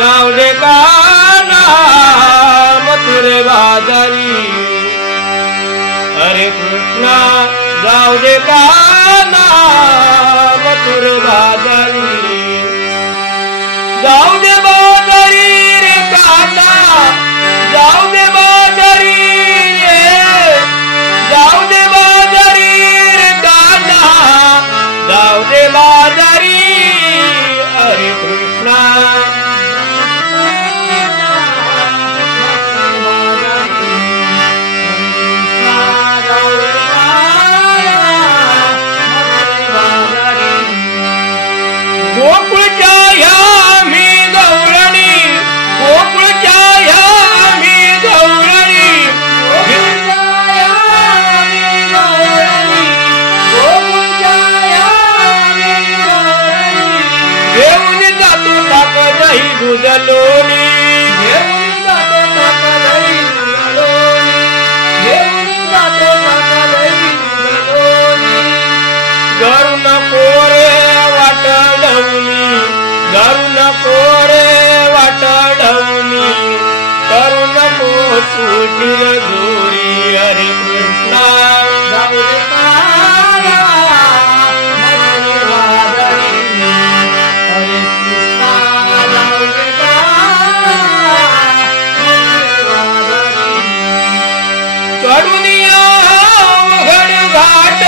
जाऊ दे काना मथुरे बाजारी हरे कृष्णा जाऊ दे काना मथुरे बाजारी जाऊ दे बाजारी रे काना जाऊ दे बाजारी रे जाऊ दे बाजारी रे काना जाऊ दे बाजारी हरे कृष्णा गोकुळच्या ह्या मी गवळणी गोकुळच्या ह्या मी गवळणी घेऊन जातो ताक दही दूध लोणी घेऊन जातो ताक दही दूध लोणी घेऊन जातो ताक दही दूध लोणी घरू नको रे वाट ढवणी घरू नको रे वाट ढवणी करू नको सुटील जोरी हरे कृष्णा जाऊ दे काना मथुरे बाजारी हरे कृष्णा जाऊ दे काना मथुरे बाजारी करुणिया उघड घाट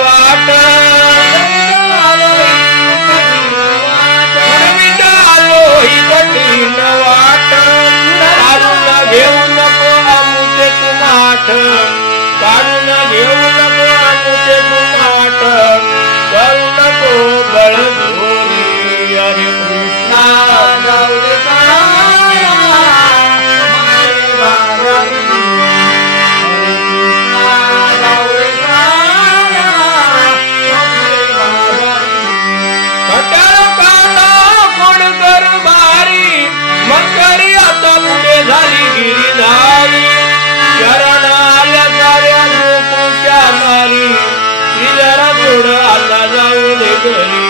वाट कठीण वाट काढून घेऊ नको अमुचे तू माठ काढून घेऊ नको अमुचे तू माठ करू नको बळजोरी हरे कृष्णा जाऊ दे काना मथुरे बाजारी हरे कृष्णा जाऊ दे काना मथुरे बाजारी कटाळ काना कोण कर भारी मकरी आता पुढे झाली गिरीधारी शरण आल्या साऱ्या लोकुच्या मारी श्रीधरा सोड आता जाऊ दे घरी